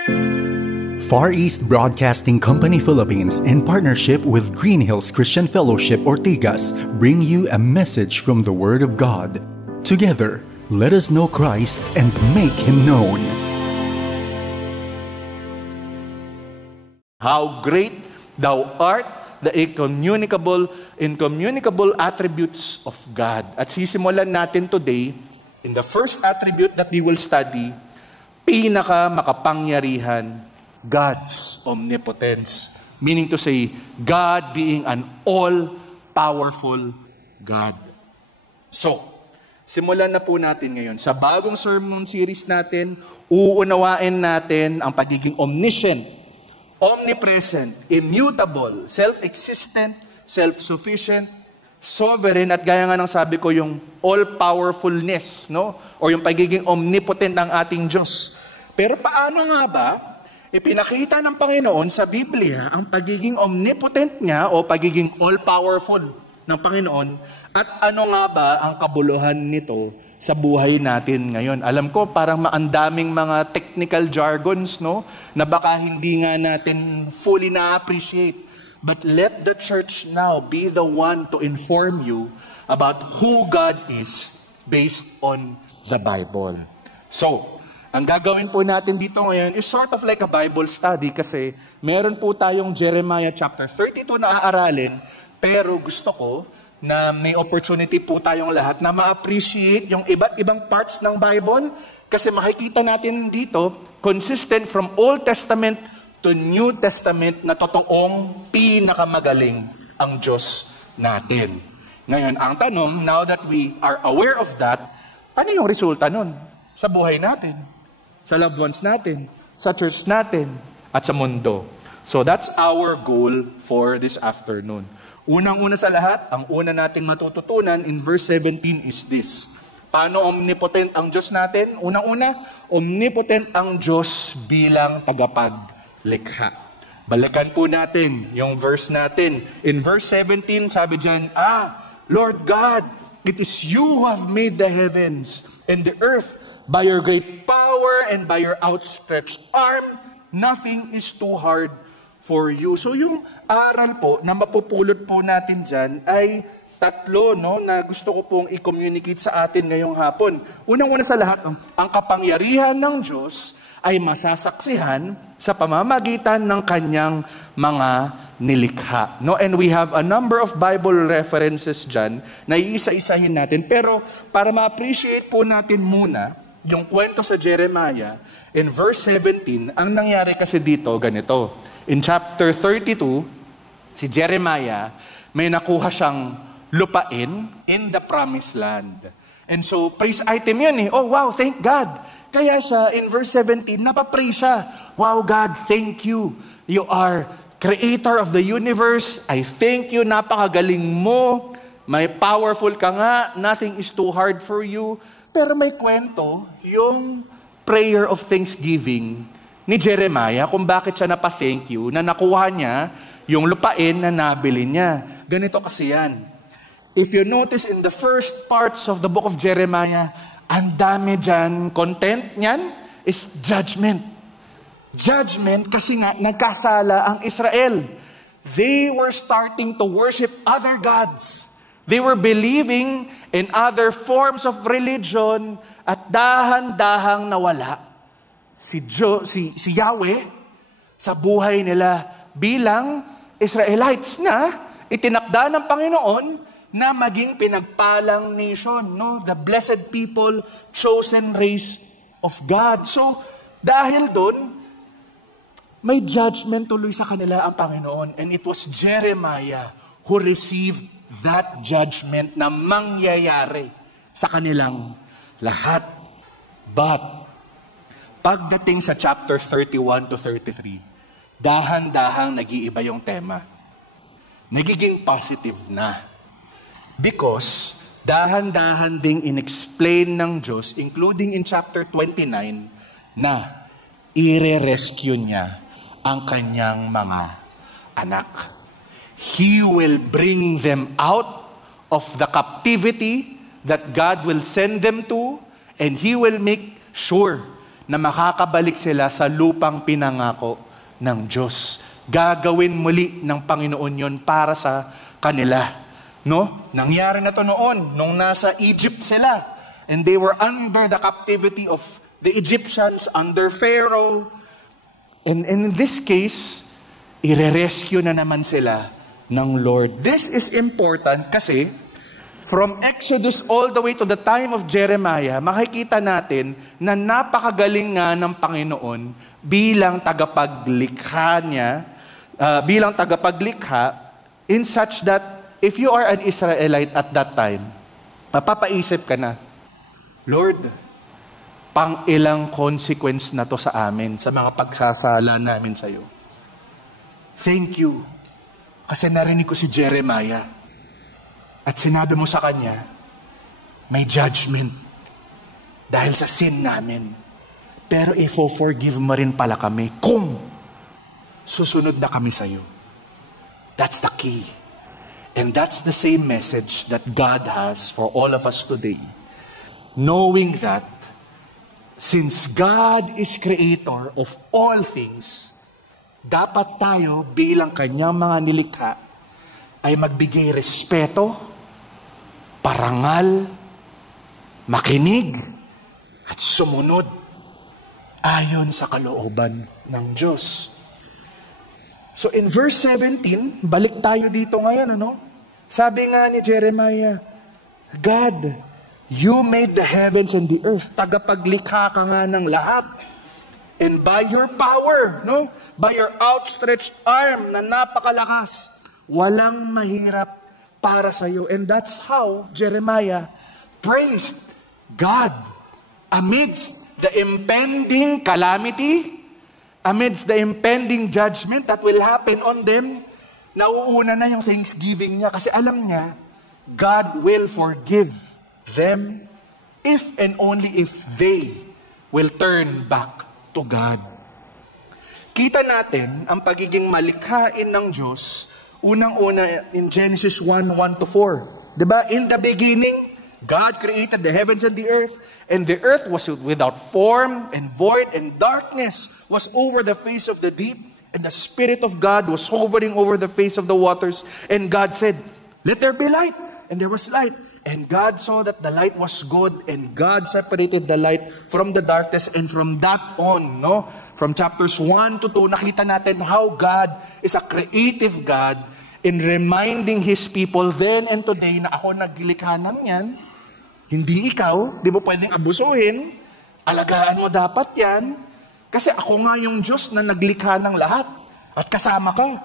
Far East Broadcasting Company Philippines, in partnership with Green Hills Christian Fellowship Ortigas, bring you a message from the Word of God. Together, let us know Christ and make Him known. How great thou art, the incommunicable attributes of God. At sisimulan natin today, in the first attribute that we will study, makapangyarihan, God's omnipotence. Meaning to say, God being an all-powerful God. So, simulan na po natin ngayon. Sa bagong sermon series natin, uunawain natin ang pagiging omniscient, omnipresent, immutable, self-existent, self-sufficient, sovereign, at gaya nga ng sabi ko, yung all-powerfulness, no? O yung pagiging omnipotent ng ating Diyos. Pero paano nga ba ipinakita ng Panginoon sa Biblia ang pagiging omnipotent niya o pagiging all-powerful ng Panginoon, at ano nga ba ang kabuluhan nito sa buhay natin ngayon? Alam ko parang maandaming mga technical jargons, no, na baka hindi nga natin fully na-appreciate. But let the church now be the one to inform you about who God is based on the Bible. So, ang gagawin po natin dito ngayon is sort of like a Bible study kasi meron po tayong Jeremiah chapter 32 na aaralin, pero gusto ko na may opportunity po tayong lahat na ma-appreciate yung iba't ibang parts ng Bible kasi makikita natin dito consistent from Old Testament to New Testament na totoong pinakamagaling ang Diyos natin. Ngayon, ang tanong, now that we are aware of that, ano yung resulta nun sa buhay natin? Sa loved ones natin, sa church natin, at sa mundo. So that's our goal for this afternoon. Unang-una sa lahat, ang una nating matututunan in verse 17 is this. Paano omnipotent ang Diyos natin? Unang-una, omnipotent ang Diyos bilang tagapaglikha. Balikan po natin yung verse natin. In verse 17, sabi dyan, Lord God, it is you who have made the heavens and the earth. By your great power and by your outstretched arm, nothing is too hard for you. So yung aral po na mapupulot po natin dyan ay tatlo, no, na gusto ko pong i-communicate sa atin ngayong hapon. Unang-una sa lahat, ang kapangyarihan ng Diyos ay masasaksihan sa pamamagitan ng kanyang mga nilikha. No? And we have a number of Bible references dyan na iisa-isahin natin. Pero para ma-appreciate po natin muna yung kwento sa Jeremiah, in verse 17, ang nangyari kasi dito, ganito. In chapter 32, si Jeremiah, may nakuha siyang lupain in the promised land. And so, praise item yun eh. Oh, wow, thank God. Kaya siya, in verse 17, napapraise siya. Wow, God, thank you. You are creator of the universe. I thank you, napakagaling mo. May powerful ka nga. Nothing is too hard for you. Pero may kwento, yung prayer of thanksgiving ni Jeremiah, kung bakit siya napa-thank you, na nakuha niya yung lupain na nabili niya. Ganito kasi yan. If you notice in the first parts of the book of Jeremiah, ang dami dyan, content niyan is judgment. Judgment kasi nga nagkasala ang Israel. They were starting to worship other gods. They were believing in other forms of religion at dahan-dahang nawala si Yahweh sa buhay nila bilang Israelites na itinakda ng Panginoon na maging pinagpalang nation, no? The blessed people, chosen race of God. So, dahil doon, may judgment tuloy sa kanila ang Panginoon. And it was Jeremiah who received that judgment na mangyayari sa kanilang lahat. But, pagdating sa chapter 31 to 33, dahan-dahang nag-iiba yung tema. Nagiging positive na. Because, dahan-dahan ding in-explain ng Diyos, including in chapter 29, na ire-rescue niya ang kanyang mga anak. He will bring them out of the captivity that God will send them to, and He will make sure na makakabalik sila sa lupang pinangako ng Diyos. Gagawin muli ng Panginoon yon para sa kanila. No? Nangyari na to noon, nung nasa Egypt sila. And they were under the captivity of the Egyptians, under Pharaoh. And in this case, ire-rescue na naman sila ng Lord. This is important kasi from Exodus all the way to the time of Jeremiah, makikita natin na napakagaling nga ng Panginoon bilang tagapaglikha niya, in such that if you are an Israelite at that time, mapapaisip ka na, Lord, pang ilang consequence na to sa amin, sa mga pagsasala namin sa iyo. Thank you. Kasi narinig ko si Jeremiah. At sinabi mo sa kanya, may judgment dahil sa sin namin. Pero ifo-forgive mo rin pala kami kung susunod na kami sa iyo. That's the key. And that's the same message that God has for all of us today. Knowing that since God is creator of all things, dapat tayo bilang kanyang mga nilikha ay magbigay respeto, parangal, makinig, at sumunod ayon sa kalooban ng Diyos. So in verse 17, balik tayo dito ngayon, ano? Sabi nga ni Jeremiah, God, you made the heavens and the earth. Tagapaglikha ka nga ng lahat. And by your power, no? By your outstretched arm na napakalakas, walang mahirap para sa iyo. And that's how Jeremiah praised God amidst the impending calamity, amidst the impending judgment that will happen on them. Nauuna na yung thanksgiving niya kasi alam niya, God will forgive them if and only if they will turn back to God. Kita natin ang pagiging malikhain ng Diyos, unang-una in Genesis 1:1-4. Diba? In the beginning, God created the heavens and the earth, and the earth was without form and void, and darkness was over the face of the deep, and the Spirit of God was hovering over the face of the waters. And God said, let there be light. And there was light. And God saw that the light was good, and God separated the light from the darkness. And from that on, no, from chapters 1 to 2, nakita natin how God is a creative God in reminding His people then and today na ako naglikha ng yan, hindi ikaw, di mo pwedeng abusuhin, alagaan mo dapat yan, kasi ako nga yung Diyos na naglikha ng lahat, at kasama ka.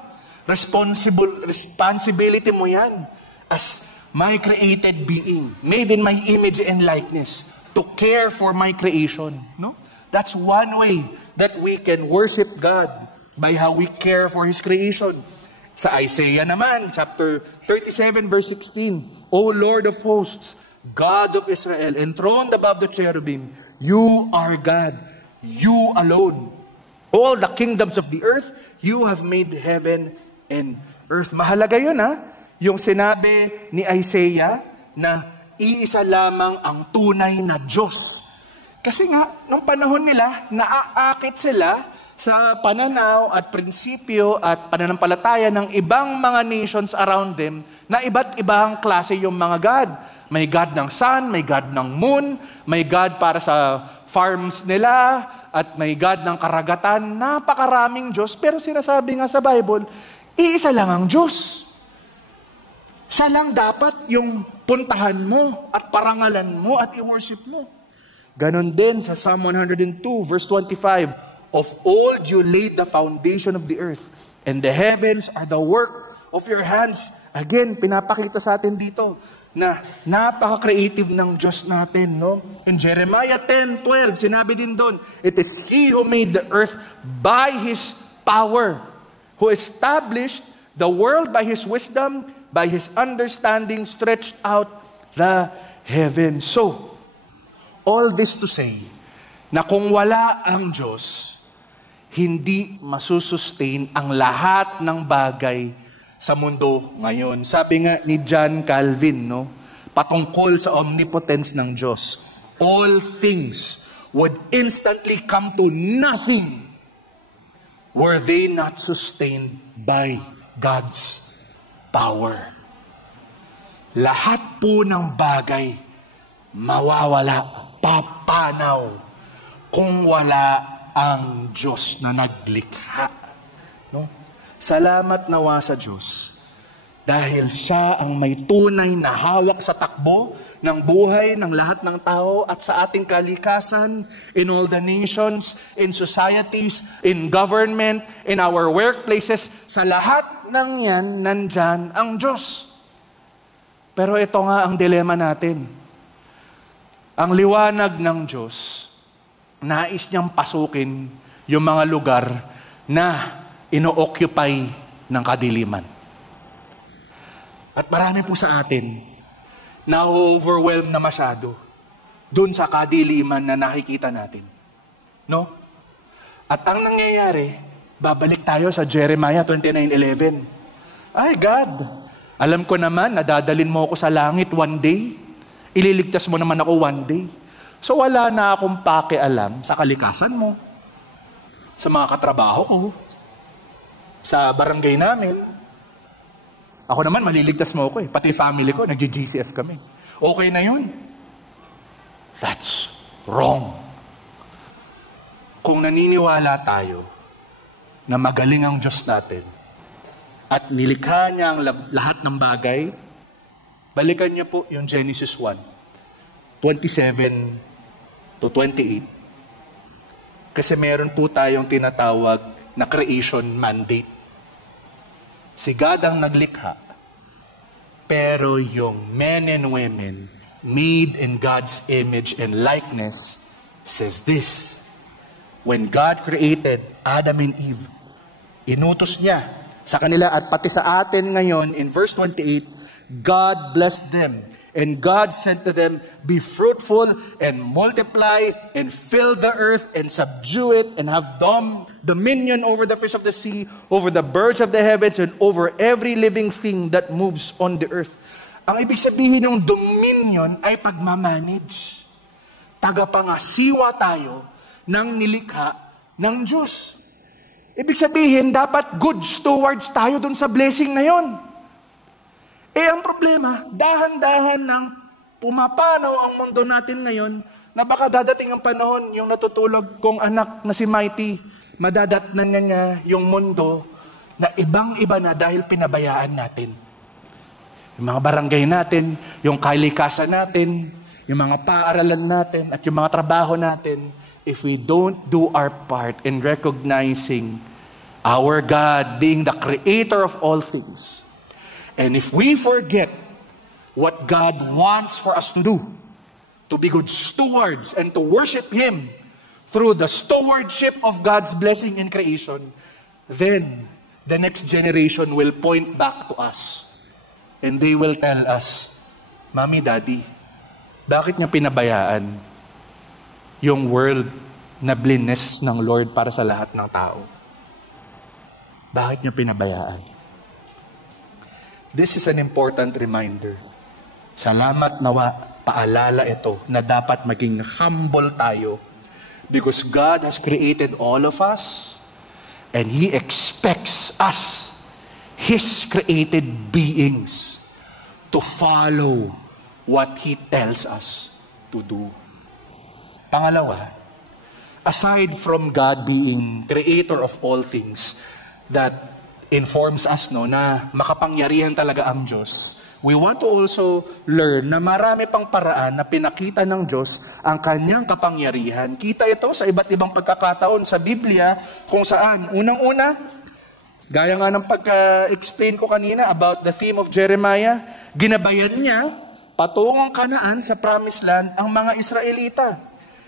Responsibility mo yan as my created being, made in my image and likeness, to care for my creation. No? That's one way that we can worship God, by how we care for His creation. Sa Isaiah naman, chapter 37, verse 16, O Lord of hosts, God of Israel, enthroned above the cherubim, you are God, you alone. All the kingdoms of the earth, you have made heaven and earth. Mahalaga yun, ha? Yung sinabi ni Isaiah na iisa lamang ang tunay na Diyos. Kasi nga, nung panahon nila, naaakit sila sa pananaw at prinsipyo at pananampalataya ng ibang mga nations around them na iba't ibang klase yung mga God. May God ng sun, may God ng moon, may God para sa farms nila, at may God ng karagatan. Napakaraming Diyos, pero sinasabi nga sa Bible, iisa lang ang Diyos. Siya lang dapat yung puntahan mo at parangalan mo at i-worship mo. Ganon din sa Psalm 102 verse 25, of old you laid the foundation of the earth, and the heavens are the work of your hands. Again, pinapakita sa atin dito na napaka-creative ng Diyos natin, no? In Jeremiah 10:12, sinabi din doon, it is He who made the earth by His power, who established the world by His wisdom, by His understanding stretched out the heavens. So, all this to say, na kung wala ang Diyos, hindi masusustain ang lahat ng bagay sa mundo ngayon. Sabi nga ni John Calvin, no, patungkol sa omnipotence ng Diyos, all things would instantly come to nothing were they not sustained by God's power. Lahat po ng bagay mawawala, papanaw, kung wala ang Diyos na naglikha. No? Salamat nawa sa Diyos dahil siya ang may tunay na hawak sa takbo ng buhay ng lahat ng tao at sa ating kalikasan, in all the nations, in societies, in government, in our workplaces. Sa lahat ng yan, nandyan ang Diyos. Pero ito nga ang dilema natin. Ang liwanag ng Diyos, nais niyang pasukin yung mga lugar na ino-occupy ng kadiliman. At marami po sa atin na overwhelmed na masyado dun sa kadiliman na nakikita natin. No? At ang nangyayari, babalik tayo sa Jeremiah 29:11. Ay God, alam ko naman, nadadalin mo ako sa langit one day. Ililigtas mo naman ako one day. So wala na akong pakialam sa kalikasan mo, sa mga katrabaho ko, sa barangay namin. Ako naman, maliligtas mo ako eh. Pati family ko, nag-GCF kami. Okay na yun. That's wrong. Kung naniniwala tayo na magaling ang Diyos natin, at nilikha niya ang lahat ng bagay, balikan niya po yung Genesis 1:27-28. Kasi meron po tayong tinatawag na creation mandate. Si God ang naglikha, pero yung men and women made in God's image and likeness says this: when God created Adam and Eve, inutos niya sa kanila at pati sa atin ngayon in verse 28, God blessed them and God said to them, be fruitful and multiply and fill the earth and subdue it and have dominion over the fish of the sea, over the birds of the heavens and over every living thing that moves on the earth. Ang ibig sabihin ng dominion ay pagmamanage. Tagapangasiwa tayo ng nilikha ng Diyos. Ibig sabihin, dapat good stewards tayo dun sa blessing na yon. Eh, ang problema, dahan-dahan nang pumapanaw ang mundo natin ngayon na baka dadating ang panahon, yung natutulog kong anak na si Mighty, madadatnan niya yung mundo na ibang-iba na dahil pinabayaan natin. Yung mga barangay natin, yung kalikasan natin, yung mga paaralan natin, at yung mga trabaho natin, if we don't do our part in recognizing our God being the creator of all things, and if we forget what God wants for us to do, to be good stewards and to worship Him through the stewardship of God's blessing in creation, then the next generation will point back to us and they will tell us, Mommy, Daddy, bakit niya pinabayaan yung world na blinness ng Lord para sa lahat ng tao? Bakit niya pinabayaan? This is an important reminder. Salamat nawa, paalala ito na dapat maging humble tayo because God has created all of us and He expects us, His created beings, to follow what He tells us to do. Pangalawa, aside from God being creator of all things that informs us na makapangyarihan talaga ang Diyos, we want to also learn na marami pang paraan na pinakita ng Diyos ang kanyang kapangyarihan. Kita ito sa iba't ibang pagkakataon sa Biblia kung saan, unang-una, gaya nga ng pagka-explain ko kanina about the theme of Jeremiah, ginabayan niya patungong Kanaan sa Promised Land ang mga Israelita.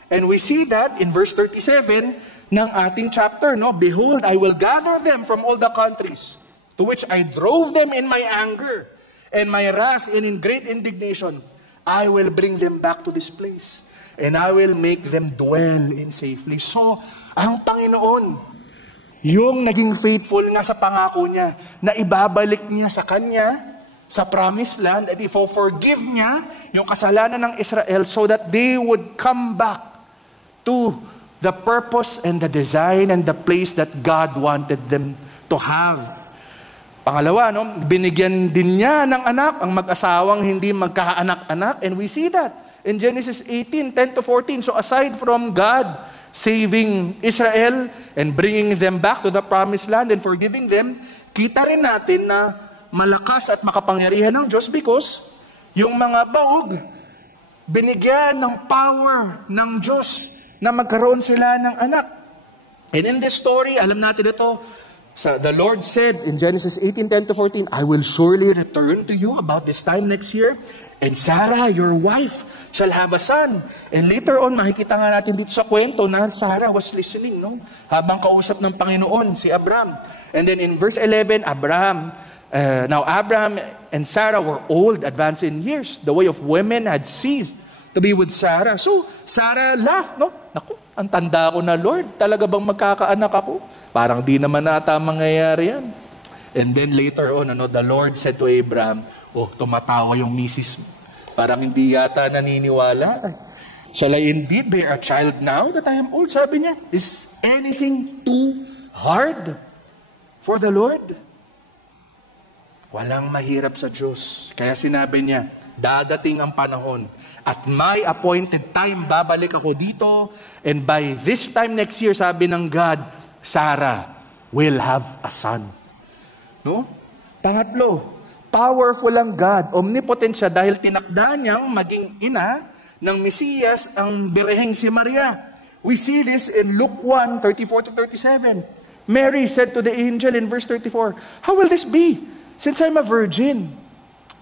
And we see that in verse 37 ng ating chapter, no? Behold, I will gather them from all the countries to which I drove them in my anger and my wrath and in great indignation. I will bring them back to this place and I will make them dwell in safely. So, ang Panginoon, yung naging faithful nga sa pangako niya na ibabalik niya sa kanya sa Promised Land at ifo-forgive niya yung kasalanan ng Israel so that they would come back to the purpose and the design and the place that God wanted them to have. Pangalawa, binigyan din niya ng anak ang mag-asawang hindi magkaanak-anak, and we see that in Genesis 18:10-14. So aside from God saving Israel and bringing them back to the promised land and forgiving them, kita rin natin na malakas at makapangyarihan ng Diyos because yung mga baog, binigyan ng power ng Diyos na magkaroon sila ng anak. And in this story, alam natin ito, the Lord said in Genesis 18:10-14, I will surely return to you about this time next year, and Sarah, your wife, shall have a son. And later on, makikita nga natin dito sa kwento na Sarah was listening, habang kausap ng Panginoon si Abraham. And then in verse 11, now Abraham and Sarah were old, advanced in years. The way of women had ceased to be with Sarah. So, Sarah laughed, Naku, ang tanda ko na, Lord. Talaga bang magkakaanak ako? Parang di naman nata mangyayari yan. And then later on, the Lord said to Abraham, tumatawa yung misis mo. Parang hindi yata naniniwala. Shall I indeed bear a child now that I am old? Sabi niya, is anything too hard for the Lord? Walang mahirap sa Diyos. Kaya sinabi niya, dadating ang panahon at may appointed time, babalik ako dito, and by this time next year, sabi ng God, Sarah will have a son. Pangatlo, powerful ang God, omnipotent siya dahil tinakda niyang maging ina ng Mesiyas ang birheng si Maria. We see this in Luke 1:34-37. Mary said to the angel in verse 34, how will this be, since I'm a virgin?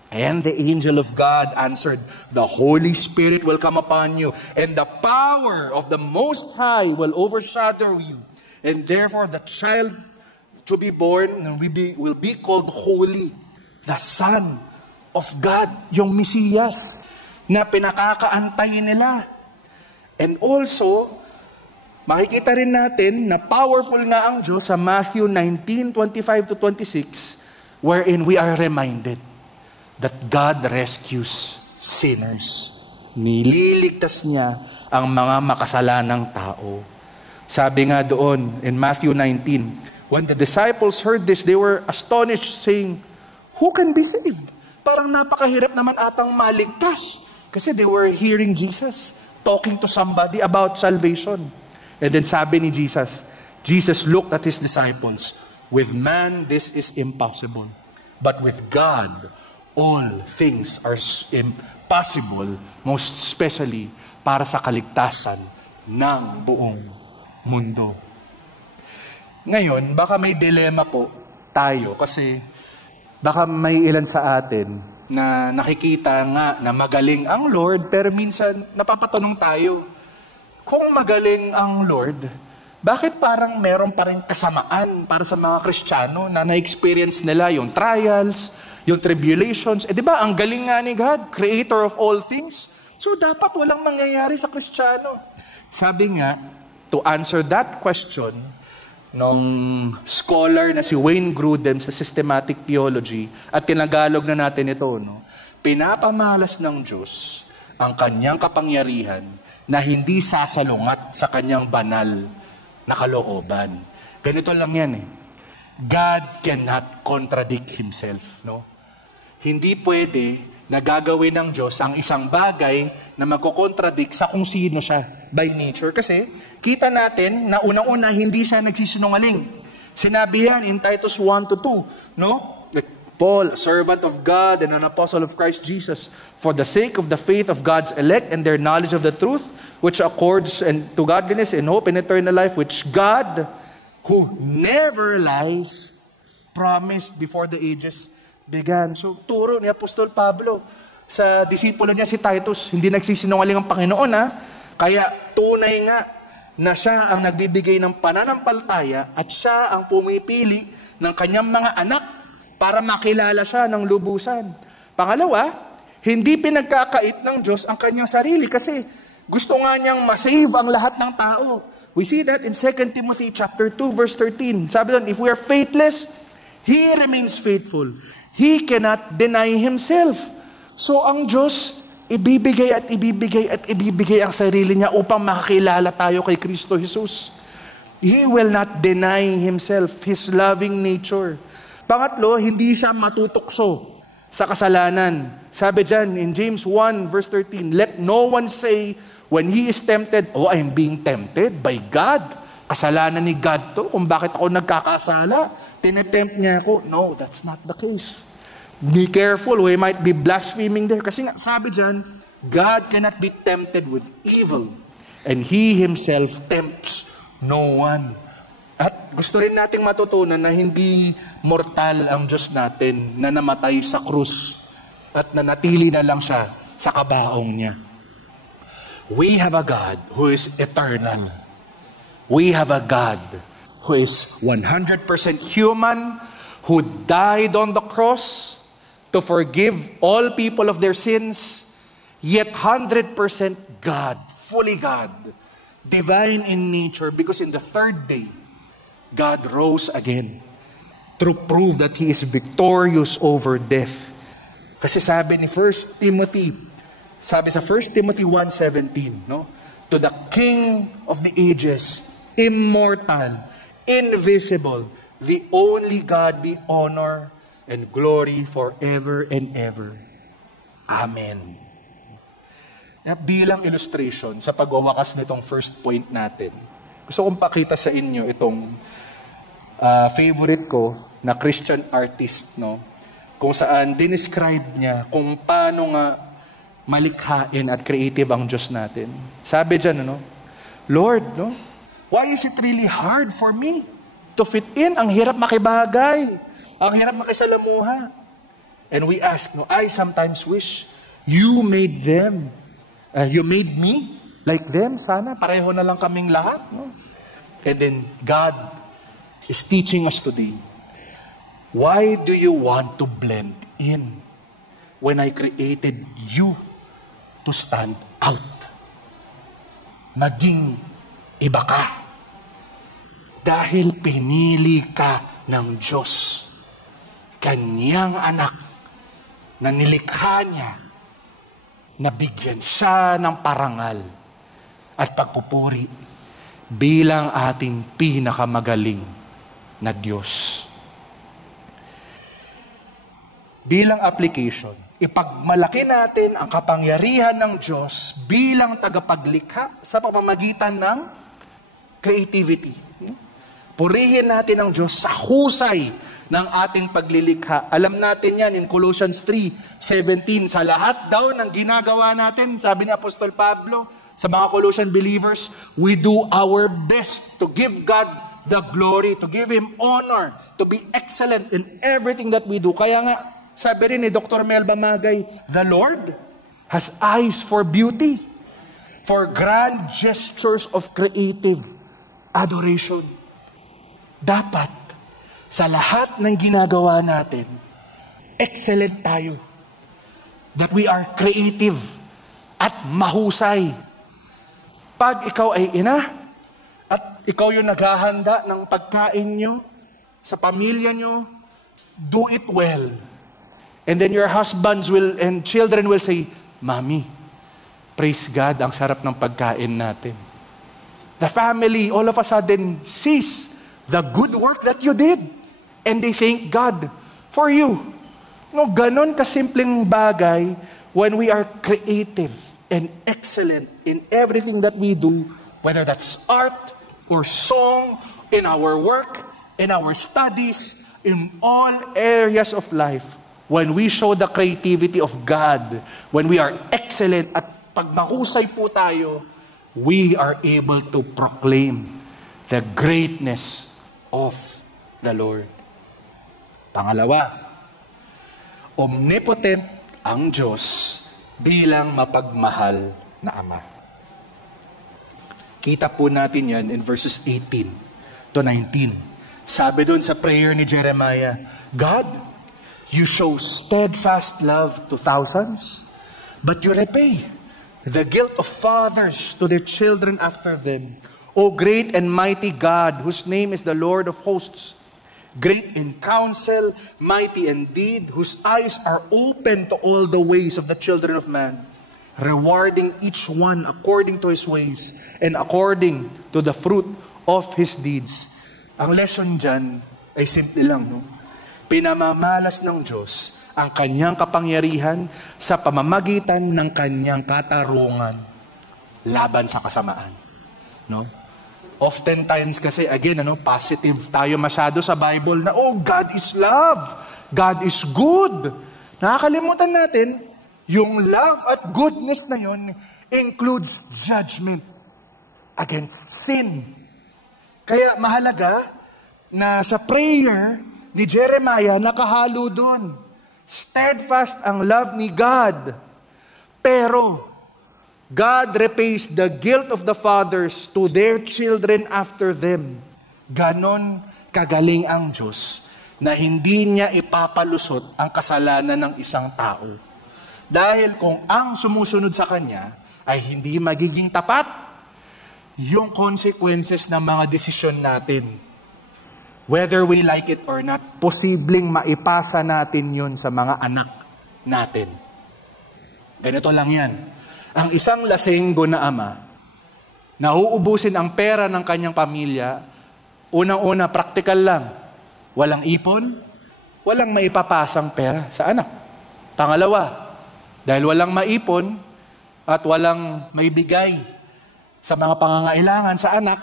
And the angel of God answered, the Holy Spirit will come upon you, and the power of the Most High will overshadow you. And therefore the child to be born will be called Holy, the Son of God, yung Mesiyas na pinakakaantay nila. And also, makikita rin natin na powerful nga ang Diyos sa Matthew 19:25-26, wherein we are reminded that God rescues sinners. Nililigtas niya ang mga makasalanang tao. Sabi nga doon in Matthew 19, when the disciples heard this, they were astonished, saying, who can be saved? Parang napakahirap naman atang maligtas. Kasi they were hearing Jesus talking to somebody about salvation. And then sabi ni Jesus looked at his disciples, with man this is impossible, but with God all things are impossible, most especially para sa kaligtasan ng buong mundo. Ngayon, baka may dilema po tayo kasi baka may ilan sa atin na nakikita nga na magaling ang Lord, pero minsan napapatanong tayo, kung magaling ang Lord, bakit parang meron pa rin kasamaan para sa mga Kristiyano na na-experience nila yung trials, yung tribulations? Di ba, ang galing nga ni God, creator of all things. So, dapat walang mangyayari sa Kristiyano. Sabi nga, to answer that question, nung scholar na si Wayne Grudem sa Systematic Theology, at tinagalog na natin ito, pinapamalas ng Diyos ang kanyang kapangyarihan na hindi sasalungat sa kanyang banal na kalooban. Ganito lang yan God cannot contradict Himself. Hindi pwede na gagawin ng Diyos ang isang bagay na magkocontradict sa kung sino siya by nature. Kasi kita natin na unang-una hindi siya nagsisinungaling. Sinabi yan in Titus 1-2, Paul, a servant of God and an apostle of Christ Jesus, for the sake of the faith of God's elect and their knowledge of the truth, which accords to godliness and hope and eternal life, which God, who never lies, promised before the ages began. So, turo ni Apostol Pablo sa disipulo niya si Titus, hindi nagsisinungaling ang Panginoon, Kaya tunay nga na siya ang nagbibigay ng pananampalataya at siya ang pumipili ng kanyang mga anak para makilala siya ng lubusan. Pangalawa, hindi pinagkakait ng Diyos ang kanyang sarili kasi gusto nga niyang masave ang lahat ng tao. We see that in 2 Timothy chapter 2 verse 13. Sabi doon, if we are faithless, He remains faithful. He cannot deny Himself. So ang Diyos, ibibigay at ibibigay at ibibigay ang sarili niya upang makakilala tayo kay Kristo Jesus. He will not deny himself, his loving nature. Pangatlo, hindi siya matutukso sa kasalanan. Sabi dyan in James 1 verse 13, let no one say when he is tempted, oh, I'm being tempted by God. Kasalanan ni God to kung bakit ako nagkakasala. Tinetempt niya ako. No, that's not the case. Be careful, we might be blaspheming there. Kasi nga, sabi dyan, God cannot be tempted with evil. And He Himself tempts no one. At gusto rin nating matutunan na hindi mortal ang Diyos natin na namatay sa krus at nanatili na lang siya sa kabaong niya. We have a God who is eternal. We have a God who is 100% human, who died on the cross to forgive all people of their sins, yet 100% God, fully God, divine in nature, because in the third day, God rose again to prove that He is victorious over death. Kasi sabi ni 1 Timothy, sabi sa 1 Timothy 1:17, no? To the King of the ages, immortal, invisible, the only God be honor and glory forever and ever. Amen. Bilang illustration sa pagwawakas nitong first point natin, gusto kong pakita sa inyo itong favorite ko na Christian artist, no? Kung saan dinescribe niya kung paano nga malikhain at creative ang Diyos natin. Sabi dyan, no? Lord, no? Why is it really hard for me to fit in? Ang hirap makibagay. Ang hirap makisalamuha. And we ask, no, I sometimes wish you made them. You made me like them. Sana pareho na lang kaming lahat. No? And then God is teaching us today. Why do you want to blend in when I created you to stand out? Maging iba ka. Dahil pinili ka ng Diyos. Kanyang anak na nilikha niya, nabigyan siya ng parangal at pagpupuri bilang ating pinakamagaling na Diyos. Bilang application, ipagmalaki natin ang kapangyarihan ng Diyos bilang tagapaglikha sa pamamagitan ng creativity. Purihin natin ang Diyos sa husay ng ating paglilikha. Alam natin yan in Colossians 3:17. Sa lahat daw ng ginagawa natin, sabi ni Apostol Pablo, sa mga Colossian believers, we do our best to give God the glory, to give Him honor, to be excellent in everything that we do. Kaya nga, sabi rin ni Dr. Melba Magay, the Lord has eyes for beauty, for grand gestures of creative adoration. Dapat, sa lahat ng ginagawa natin, excellent tayo. That we are creative at mahusay. Pag ikaw ay ina, at ikaw yung naghahanda ng pagkain nyo, sa pamilya nyo, do it well. And then your husbands will and children will say, Mommy, praise God, ang sarap ng pagkain natin. The family all of a sudden sees the good work that you did. And they thank God for you. No, ganon kasimpleng bagay when we are creative and excellent in everything that we do, whether that's art or song, in our work, in our studies, in all areas of life. When we show the creativity of God, when we are excellent at pag mahusay po tayo, we are able to proclaim the greatness of the Lord. Pangalawa, omnipotent ang Diyos bilang mapagmahal na Ama. Kita po natin yan in verses 18 to 19. Sabi doon sa prayer ni Jeremiah, God, you show steadfast love to thousands, but you repay the guilt of fathers to their children after them. O great and mighty God, whose name is the Lord of hosts, great in counsel, mighty in deed, whose eyes are open to all the ways of the children of man. rewarding each one according to his ways and according to the fruit of his deeds. Ang lesson dyan ay simple lang, no? Pinamamalas ng Diyos ang kanyang kapangyarihan sa pamamagitan ng kanyang katarungan laban sa kasamaan. No? Oftentimes kasi, again, positive tayo masyado sa Bible na, oh, God is love. God is good. Nakakalimutan natin, yung love at goodness na yun includes judgment against sin. Kaya mahalaga na sa prayer ni Jeremiah, nakahalo doon. Steadfast ang love ni God. Pero, God repays the guilt of the fathers to their children after them. Ganon kagaling ang Diyos na hindi niya ipapalusot ang kasalanan ng isang tao. Dahil kung ang sumusunod sa Kanya ay hindi magiging tapat, yung consequences ng mga desisyon natin, whether we like it or not, posibleng maipasa natin yun sa mga anak natin. Ganito lang yan. Ang isang lasenggo na ama, nauubusin ang pera ng kanyang pamilya, unang-una, praktikal lang. Walang ipon, walang maipapasang pera sa anak. Pangalawa, dahil walang maipon at walang maibigay sa mga pangangailangan sa anak,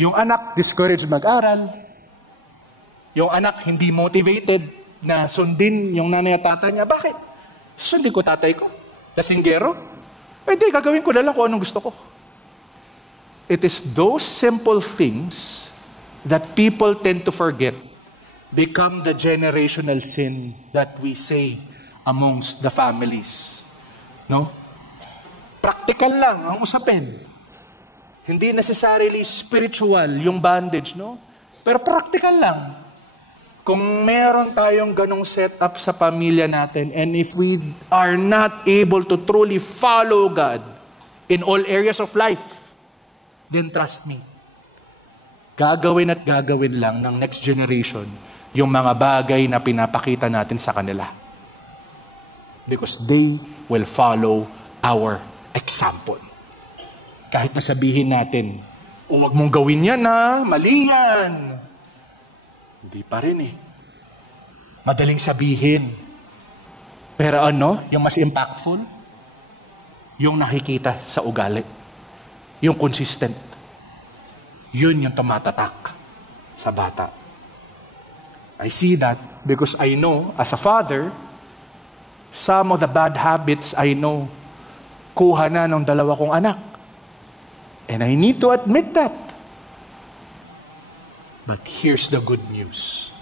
yung anak discouraged mag-aral, yung anak hindi motivated na sundin yung nanay at tatay niya. Bakit? Sundin ko tatay ko? Lasinggero? Hindi, gagawin ko na lang kung anong gusto ko. It is those simple things that people tend to forget become the generational sin that we say amongst the families. No? Practical lang ang usapin. Hindi necessarily spiritual yung bandage, no? Pero practical lang. Kung meron tayong ganong setup sa pamilya natin, and if we are not able to truly follow God in all areas of life, then trust me, gagawin at gagawin lang ng next generation yung mga bagay na pinapakita natin sa kanila. Because they will follow our example. Kahit nasabihin natin, huwag mong gawin yan ha, mali yan. Hindi pa rin eh. Madaling sabihin. Pero yung mas impactful? Yung nakikita sa ugali. Yung consistent. Yun yung tumatatak sa bata. I see that because I know, as a father, some of the bad habits I know, kuha na ng dalawa kong anak. And I need to admit that. But here's the good news.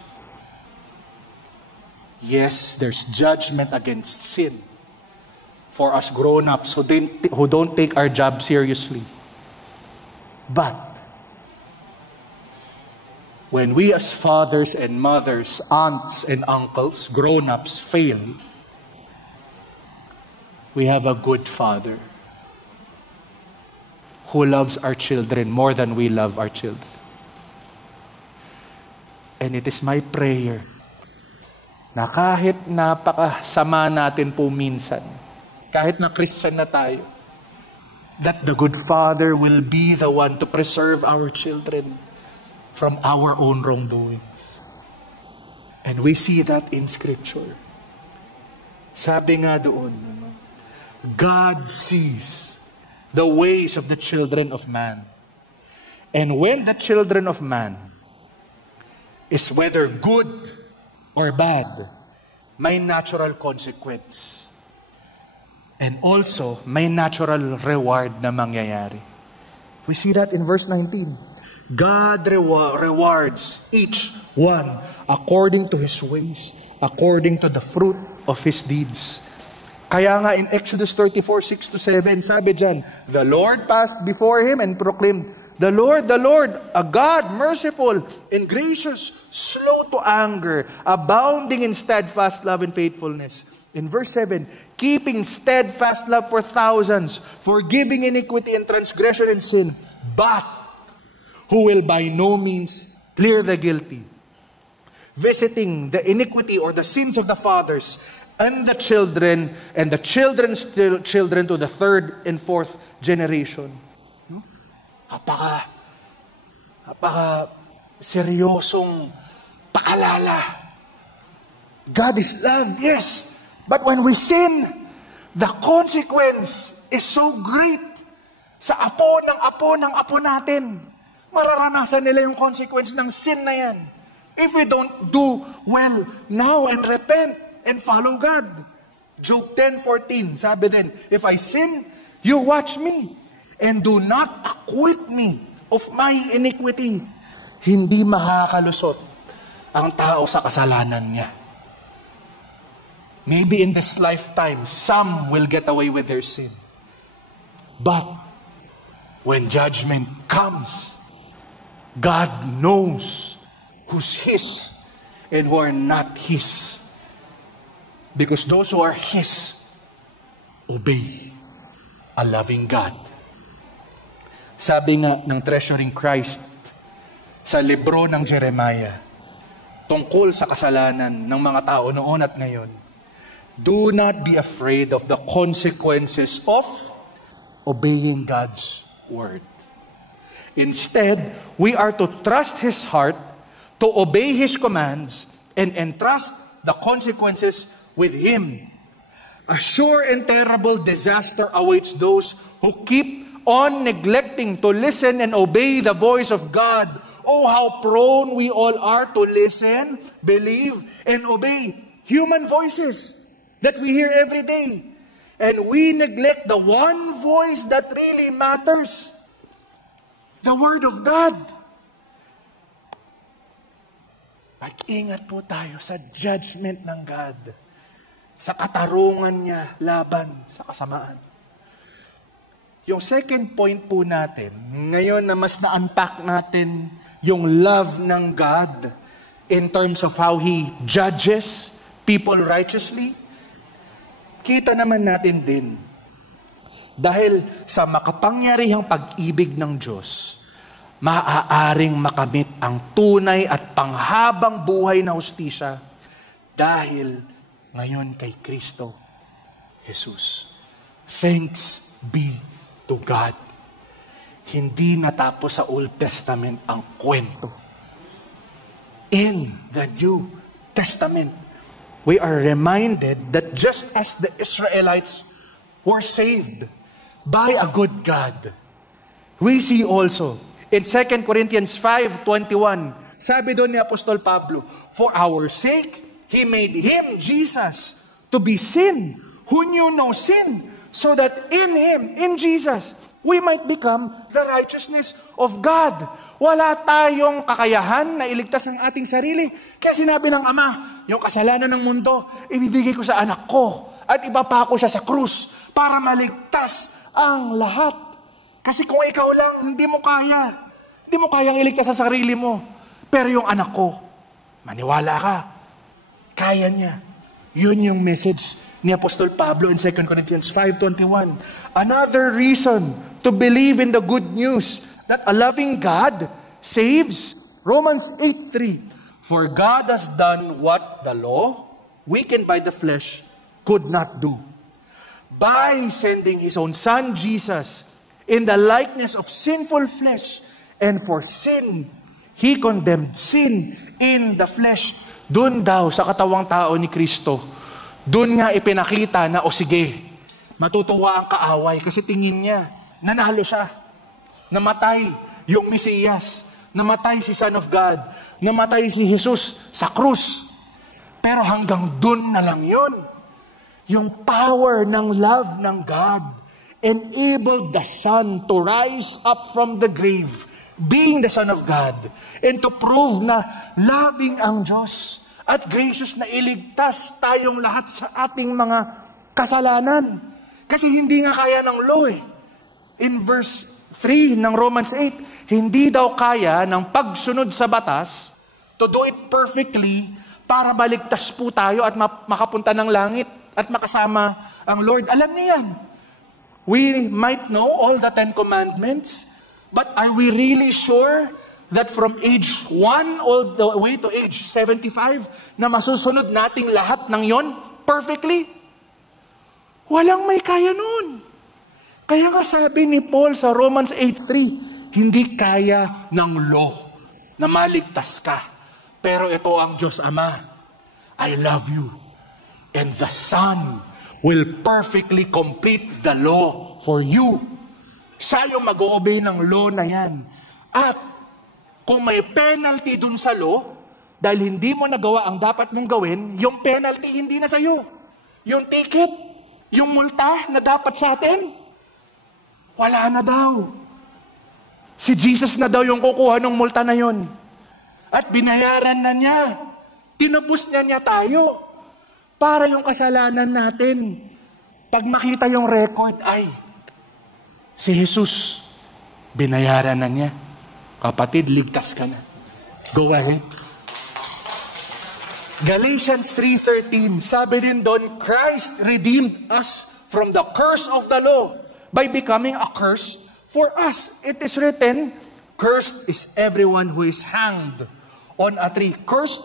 Yes, there's judgment against sin for us grown-ups who don't take our job seriously. But when we as fathers and mothers, aunts and uncles, grown-ups fail, we have a good Father who loves our children more than we love our children. And it is my prayer na kahit napakasama natin po minsan, kahit na Christian na tayo, that the good Father will be the one to preserve our children from our own wrongdoings. And we see that in Scripture. Sabi nga doon, God sees the ways of the children of man. And when the children of man is whether good or bad, may natural consequence. And also, may natural reward na mangyayari. We see that in verse 19. God rewards each one according to his ways, according to the fruit of his deeds. Kaya nga in Exodus 34:6-7, sabi dyan, the Lord passed before him and proclaimed, the Lord, a God merciful and gracious, slow to anger, abounding in steadfast love and faithfulness. In verse 7, keeping steadfast love for thousands, forgiving iniquity and transgression and sin, but who will by no means clear the guilty, visiting the iniquity or the sins of the fathers and the children's children to the third and fourth generation. Napaka seryosong paalala. God is love, yes. But when we sin, the consequence is so great. Sa apo ng apo natin, mararanasan nila yung consequence ng sin na yan. If we don't do well now and repent and follow God. Job 10:14, sabi din, if I sin, you watch me and do not acquit me of my iniquity. Hindi makakalusot ang tao sa kasalanan niya. Maybe in this lifetime, some will get away with their sin. But when judgment comes, God knows who's His and who are not His. Because those who are His obey a loving God. Sabi nga ng Treasuring Christ sa libro ng Jeremiah, tungkol sa kasalanan ng mga tao noon at ngayon, do not be afraid of the consequences of obeying God's word. Instead, we are to trust His heart, to obey His commands, and entrust the consequences with Him. A sure and terrible disaster awaits those who keep on neglecting to listen and obey the voice of God. Oh, how prone we all are to listen, believe, and obey human voices that we hear every day. And we neglect the one voice that really matters, the Word of God. Mag-ingat po tayo sa judgment ng God, sa katarungan niya laban sa kasamaan. Yung second point po natin, ngayon na mas na-unpack natin yung love ng God in terms of how He judges people righteously, kita naman natin din, dahil sa makapangyarihang pag-ibig ng Diyos, maaaring makamit ang tunay at panghabang buhay na hustisya dahil ngayon kay Kristo Jesus. Thanks be to God. Hindi natapos sa Old Testament ang kwento. In the New Testament, we are reminded that just as the Israelites were saved by a good God, we see also in 2 Corinthians 5:21, sabi doon ni Apostol Pablo, for our sake, He made Him, Jesus, to be sin, who knew no sin, so that in Him, in Jesus, we might become the righteousness of God. Wala tayong kakayahan na iligtas ang ating sarili. Kaya sinabi ng Ama, yung kasalanan ng mundo, ibibigay ko sa anak ko at ibapako siya sa krus para maligtas ang lahat. Kasi kung ikaw lang, hindi mo kaya. Hindi mo kayang iligtas ang sarili mo. Pero yung anak ko, maniwala ka, kaya niya. Yun yung message ni Apostol Pablo in 2 Corinthians 5:21. Another reason to believe in the good news that a loving God saves, Romans 8:3. For God has done what the law, weakened by the flesh, could not do. By sending His own Son, Jesus, in the likeness of sinful flesh, and for sin, He condemned sin in the flesh. Doon daw sa katawang tao ni Kristo, doon nga ipinakita na, o sige, matutuwa ang kaaway kasi tingin niya, nanalo siya. Namatay yung Mesiyas. Namatay si Son of God. Namatay si Jesus sa krus. Pero hanggang doon na lang yun. Yung power ng love ng God enabled the Son to rise up from the grave, being the Son of God, and to prove na loving ang Diyos at gracious na iligtas tayong lahat sa ating mga kasalanan. Kasi hindi nga kaya ng law eh. In verse 3 ng Romans 8, hindi daw kaya ng pagsunod sa batas to do it perfectly para maligtas po tayo at makapunta ng langit at makasama ang Lord. Alam niyo yan. We might know all the 10 commandments, but are we really sure that from age 1 all the way to age 75 na masusunod nating lahat ng yon? perfectly? Walang may kaya nun. Kaya nga sabi ni Paul sa Romans 8:3, hindi kaya ng law na maligtas ka. Pero ito ang Diyos Ama, I love you. And the Son will perfectly complete the law for you. Siya yung mag-o-obey ng law na yan. At kung may penalty dun sa law, dahil hindi mo nagawa ang dapat mong gawin, yung penalty hindi na sa'yo. Yung ticket, yung multa na dapat sa atin, wala na daw. Si Jesus na daw yung kukuha ng multa na yon. At binayaran na niya. Tinubos niya tayo. Para yung kasalanan natin, pag makita yung record, ay, si Jesus, binayaran na niya. Kapatid, ligtas ka na. Go ahead. Galatians 3:13, sabi din doon, Christ redeemed us from the curse of the law by becoming a curse for us. It is written, cursed is everyone who is hanged on a tree. Cursed,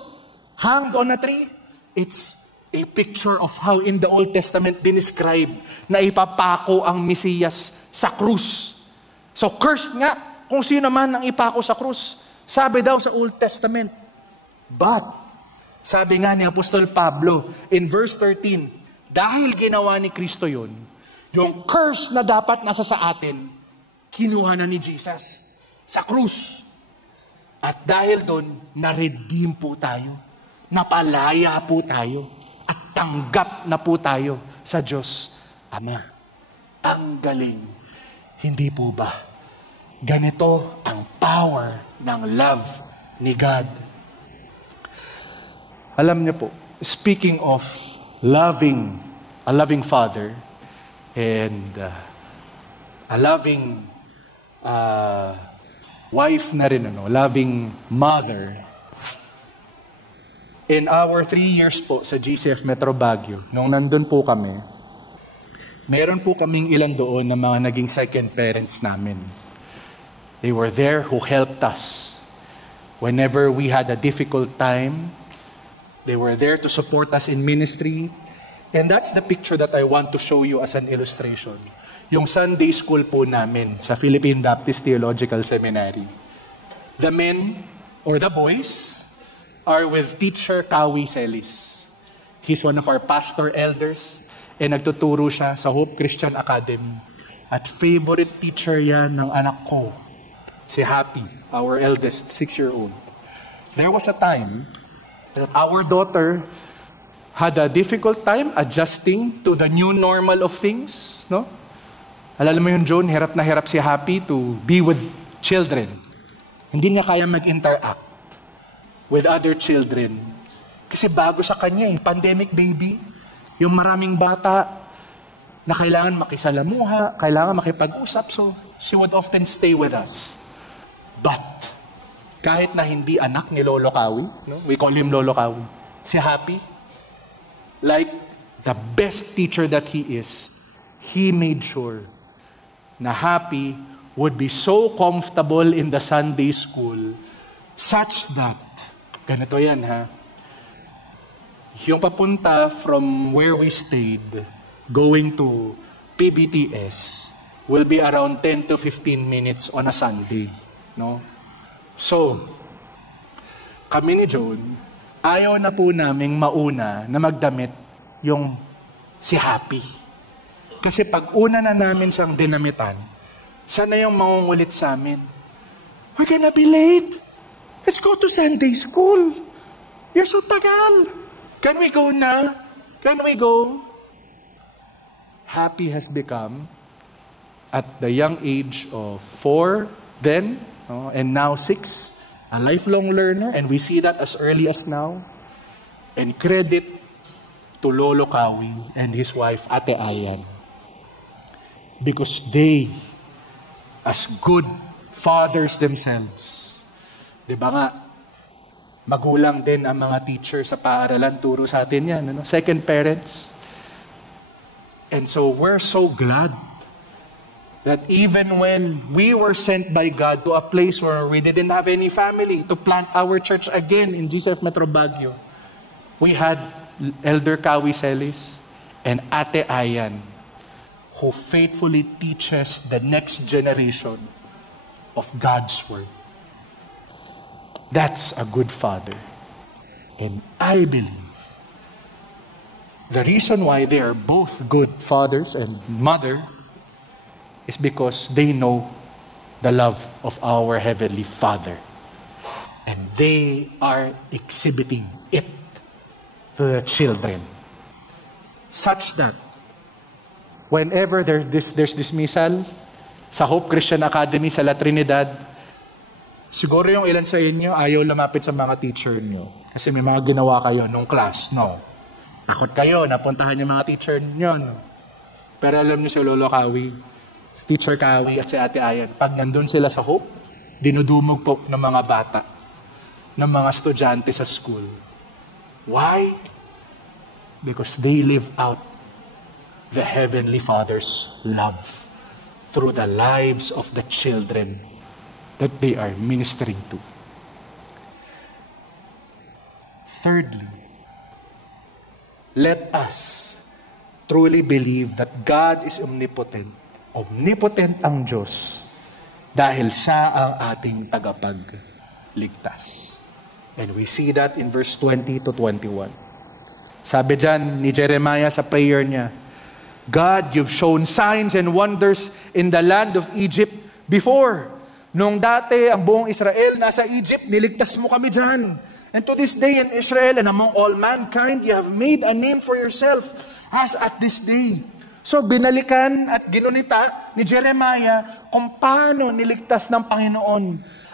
hanged on a tree, it's a picture of how in the Old Testament dinescribe na ipapako ang Mesiyas sa krus. So cursed nga, kung sino man ang ipako sa krus. Sabi daw sa Old Testament. But, sabi nga ni Apostol Pablo in verse 13, dahil ginawa ni Kristo yun, yung curse na dapat nasa sa atin, kinuha na ni Jesus sa krus. At dahil doon, na-redeem po tayo. Napalaya po tayo. At tanggap na po tayo sa Diyos Ama. Ang galing. Hindi po ba? Ganito ang power ng love ni God. Alam niyo po, speaking of a loving father and a loving wife na rin, loving mother, in our 3 years po sa GCF Metro Baguio, nung nandun po kami, meron po kaming ilan doon na mga naging second parents namin. They were there who helped us. Whenever we had a difficult time, they were there to support us in ministry. And that's the picture that I want to show you as an illustration. Yung Sunday school po namin sa Philippine Baptist Theological Seminary. The men, or the boys, are with teacher Kawi Celis. He's one of our pastor elders and nagtuturo siya sa Hope Christian Academy. At favorite teacher yan ng anak ko, si Happy, our eldest 6-year-old. There was a time that our daughter had a difficult time adjusting to the new normal of things, no? Alala mo yun, John, hirap na hirap si Happy to be with children. Hindi niya kaya mag-interact with other children. Kasi bago sa kanya, pandemic baby, yung maraming bata na kailangan makisalamuha, kailangan makipag-usap, so she would often stay with us. But, kahit na hindi anak ni Lolo Kawi, no? We call him Lolo Kawi, si Happy, like the best teacher that he is, he made sure na Happy would be so comfortable in the Sunday school such that, ganito yan ha, yung papunta from where we stayed, going to PBTS, will be around 10 to 15 minutes on a Sunday. No? So, kami ni John, ayaw na po naming mauna na magdamit yung si Happy. Kasi pag una na namin siyang dinamitan, siya na yung mangungulit sa amin. We're gonna be late. Let's go to Sunday school. You're so tagal. Can we go na? Can we go? Happy has become, at the young age of 4 then, and now 6, a lifelong learner, and we see that as early as now. And credit to Lolo Kawi and his wife, Ate Ayan. Because they, as good fathers themselves, di ba nga, magulang din ang mga teacher sa paaralan, turo sa atin yan, ano? Second parents. And so we're so glad that even when we were sent by God to a place where we didn't have any family to plant our church again in GCF Metro Baguio, we had Elder Kawi Celis, and Ate Ayan, who faithfully teaches the next generation of God's Word. That's a good father. And I believe the reason why they are both good fathers and mother is because they know the love of our Heavenly Father. And they are exhibiting it to the children. Such that whenever there's dismissal sa Hope Christian Academy sa La Trinidad, siguro yung ilan sa inyo ayaw lumapit sa mga teacher nyo. Kasi may mga ginawa kayo nung class. No. Takot kayo, napuntahan yung mga teacher nyo. No? Pero alam nyo si Lolo Kawi, Teacher Kawi at si Ate Ayan, pag nandun sila sa Hope, dinudumog po ng mga bata, ng mga estudyante sa school. Why? Because they live out the Heavenly Father's love through the lives of the children that they are ministering to. Thirdly, let us truly believe that God is omnipotent. Omnipotent ang Diyos dahil siya ang ating tagapagligtas. And we see that in verse 20 to 21. Sabi dyan ni Jeremiah sa prayer niya, God, you've shown signs and wonders in the land of Egypt before. Nung dati, ang buong Israel nasa Egypt, niligtas mo kami dyan. And to this day in Israel and among all mankind, you have made a name for yourself as at this day. So binalikan at ginunita ni Jeremiah kung paano niligtas ng Panginoon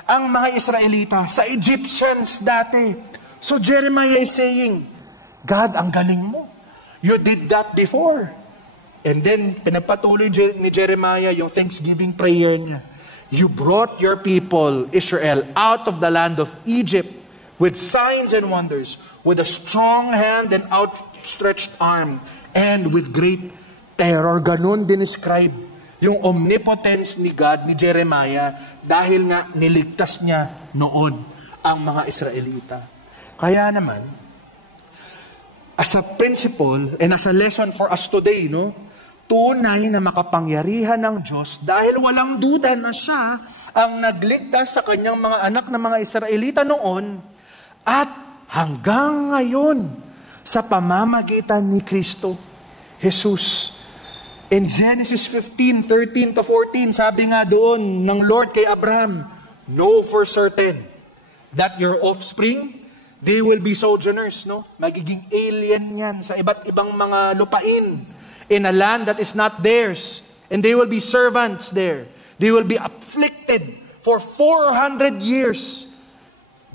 ang mga Israelita sa Egyptians dati. So Jeremiah is saying, God, ang galing mo. You did that before. And then, pinagpatuloy ni Jeremiah yung Thanksgiving prayer niya. You brought your people, Israel, out of the land of Egypt with signs and wonders, with a strong hand and outstretched arm, and with great terror. Ganun dinescribe yung omnipotence ni God, ni Jeremiah, dahil nga niligtas niya noon ang mga Israelita. Kaya naman, as a principle and as a lesson for us today, no? Tunay na makapangyarihan ng Diyos dahil walang duda na siya ang nagligtas sa kanyang mga anak na mga Israelita noon at hanggang ngayon sa pamamagitan ni Kristo Jesus. In Genesis 15:13 to 14, sabi nga doon ng Lord kay Abraham, know for certain that your offspring, they will be sojourners, no? Magiging alien yan sa iba't ibang mga lupain in a land that is not theirs. And they will be servants there. They will be afflicted for 400 years.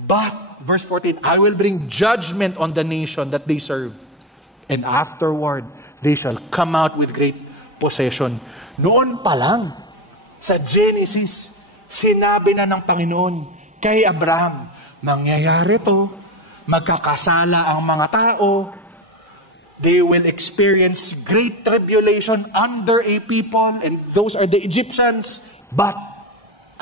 But, verse 14, I will bring judgment on the nation that they serve. And afterward, they shall come out with great possession. Noon pa lang, sa Genesis, sinabi na ng Panginoon kay Abraham, mangyayari to, magkakasala ang mga tao, they will experience great tribulation under a people, and those are the Egyptians, but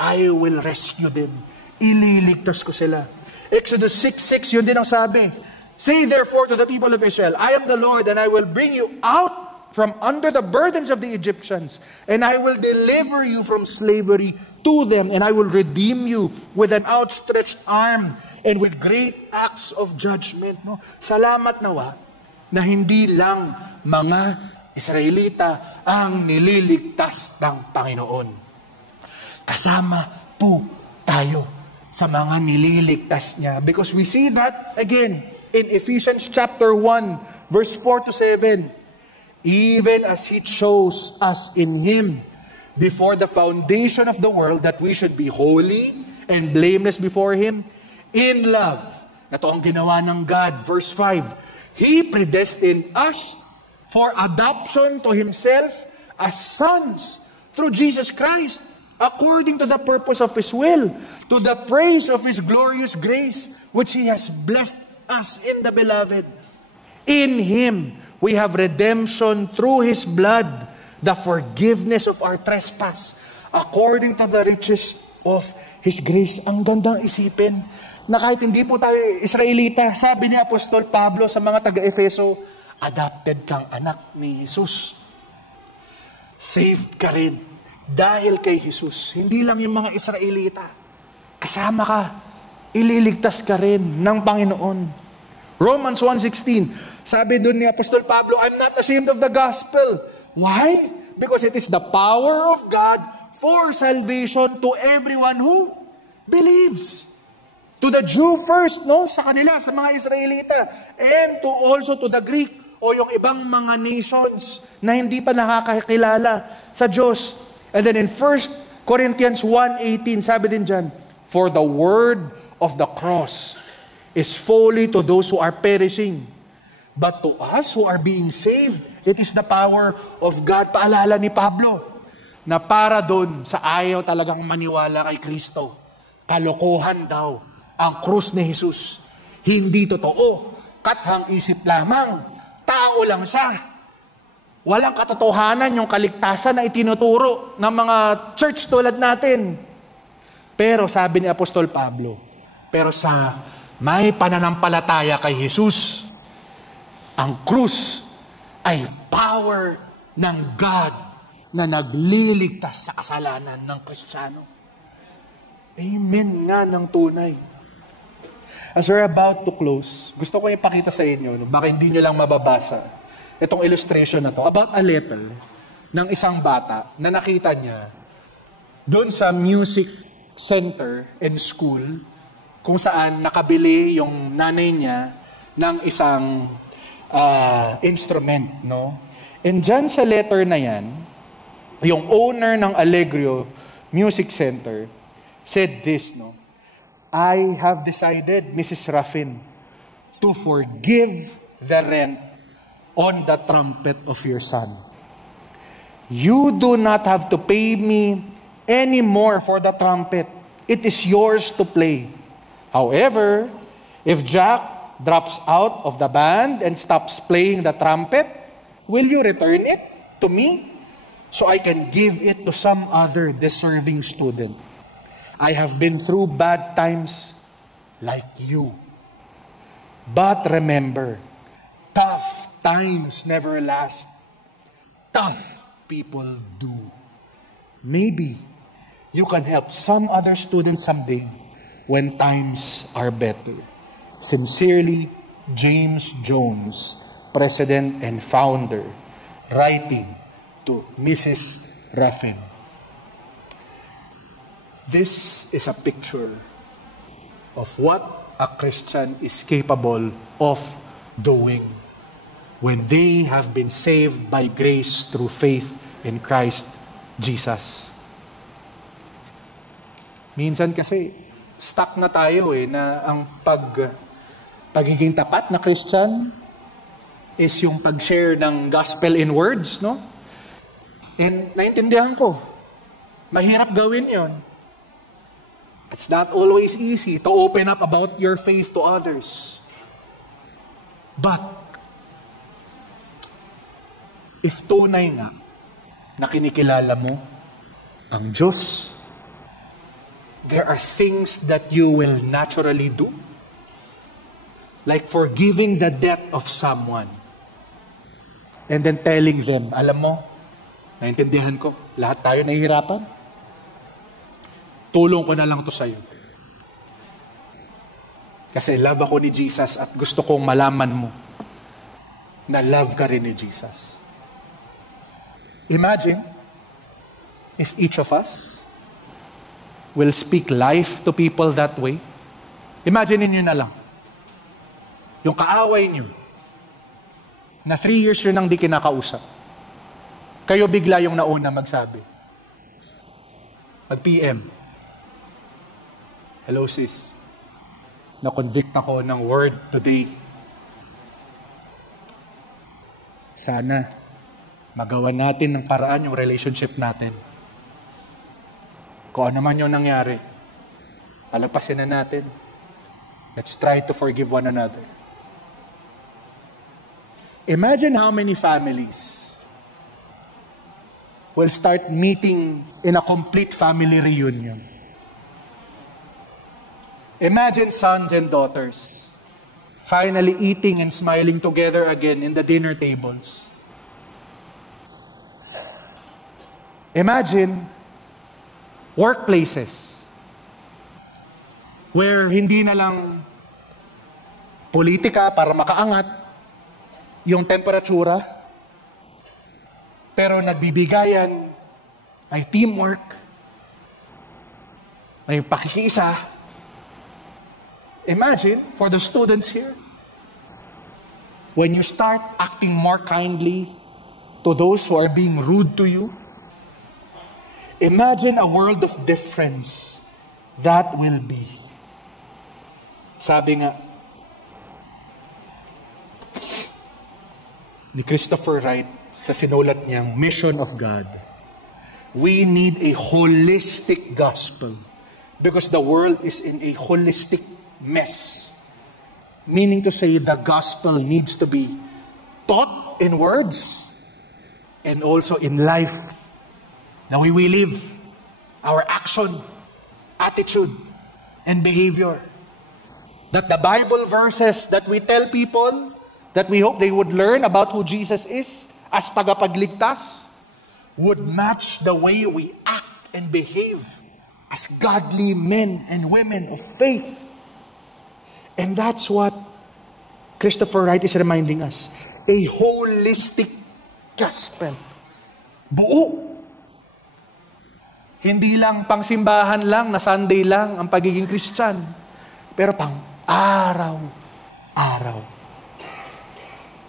I will rescue them. Ililigtas ko sila. Exodus 6:6, yun din ang sabi. Say therefore to the people of Israel, I am the Lord, and I will bring you out from under the burdens of the Egyptians, and I will deliver you from slavery to them, and I will redeem you with an outstretched arm and with great acts of judgment. No? Salamat nawa na hindi lang mga Israelita ang nililigtas ng Panginoon. Kasama po tayo sa mga nililigtas niya. Because we see that again in Ephesians chapter 1, verse 4 to 7. Even as He chose us in Him before the foundation of the world, that we should be holy and blameless before Him in love. Ito ang ginawa ng God. Verse 5. He predestined us for adoption to Himself as sons through Jesus Christ, according to the purpose of His will, to the praise of His glorious grace, which He has blessed us in the Beloved. In Him we have redemption through His blood, the forgiveness of our trespass, according to the riches of His grace. Ang gandang isipin, na kahit hindi po tayo Israelita, sabi ni Apostol Pablo sa mga taga-Efeso, adopted kang anak ni Jesus. Saved ka rin dahil kay Jesus. Hindi lang yung mga Israelita. Kasama ka. Ililigtas ka rin ng Panginoon. Romans 1:16, sabi doon ni Apostol Pablo, I'm not ashamed of the gospel. Why? Because it is the power of God for salvation to everyone who believes. To the Jew first, no? Sa kanila, sa mga Israelita. And to also to the Greek, o yung ibang mga nations na hindi pa nakakakilala sa Diyos. And then in 1 Corinthians 1:18, sabi din dyan, for the word of the cross is folly to those who are perishing. But to us who are being saved, it is the power of God. Paalala ni Pablo, na para doon sa ayaw talagang maniwala kay Kristo, kalokohan daw ang krus ni Jesus. Hindi totoo. Kathang isip lamang. Tao lang siya. Walang katotohanan yung kaligtasan na itinuturo ng mga church tulad natin. Pero sabi ni Apostol Pablo, pero sa may pananampalataya kay Jesus, ang krus ay power ng God na nagliligtas sa kasalanan ng Kristiyano. Amen nga ng tunay. As we're about to close, gusto ko ipakita sa inyo, baka hindi nyo lang mababasa, itong illustration na to, about a letter ng isang bata na nakita niya doon sa music center and school kung saan nakabili yung nanay niya ng isang instrument, no? And dyan sa letter na yan, yung owner ng Alegrio Music Center said this, no? I have decided, Mrs. Ruffin, to forgive the rent on the trumpet of your son. You do not have to pay me any more for the trumpet. It is yours to play. However, if Jack drops out of the band and stops playing the trumpet, will you return it to me so I can give it to some other deserving student? I have been through bad times like you. But remember, tough times never last. Tough people do. Maybe you can help some other students someday when times are better. Sincerely, James Jones, President and Founder, writing to Mrs. Ruffin. This is a picture of what a Christian is capable of doing when they have been saved by grace through faith in Christ Jesus. Minsan kasi, stuck na tayo na ang pagiging tapat na Christian is yung pag-share ng gospel in words, no? And naintindihan ko, mahirap gawin yon. It's not always easy to open up about your faith to others. But, if tunay nga na kinikilala mo ang Diyos, there are things that you will naturally do. Like forgiving the debt of someone. And then telling them, alam mo, naintindihan ko, lahat tayo nahihirapan. Tulong ko na lang to sa'yo. Kasi love ako ni Jesus at gusto kong malaman mo na love ka rin ni Jesus. Imagine if each of us will speak life to people that way. Imagine niyo na lang. Yung kaaway niyo na 3 years yun nang di kinakausap. Kayo bigla yung nauna magsabi. Mag-PM. Hello sis, na-convict ako ng word today. Sana magawa natin ng paraan yung relationship natin. Kung ano man yung nangyari, palapasin na natin. Let's try to forgive one another. Imagine how many families will start meeting in a complete family reunion. Imagine sons and daughters finally eating and smiling together again in the dinner tables. Imagine workplaces where hindi na lang politika para makaangat yung temperatura, pero nagbibigayan, may teamwork, may pakikiisa. Imagine, for the students here, when you start acting more kindly to those who are being rude to you, imagine a world of difference that will be. Sabi nga ni Christopher Wright sa sinulat niyang Mission of God, we need a holistic gospel because the world is in a holistic mess. Meaning to say, the gospel needs to be taught in words and also in life. The way we live, our action, attitude, and behavior. That the Bible verses that we tell people, that we hope they would learn about who Jesus is as tagapagligtas, would match the way we act and behave as godly men and women of faith. And that's what Christopher Wright is reminding us. A holistic gospel. Buo. Hindi lang pang simbahan lang, na Sunday lang ang pagiging Christian. Pero pang araw-araw.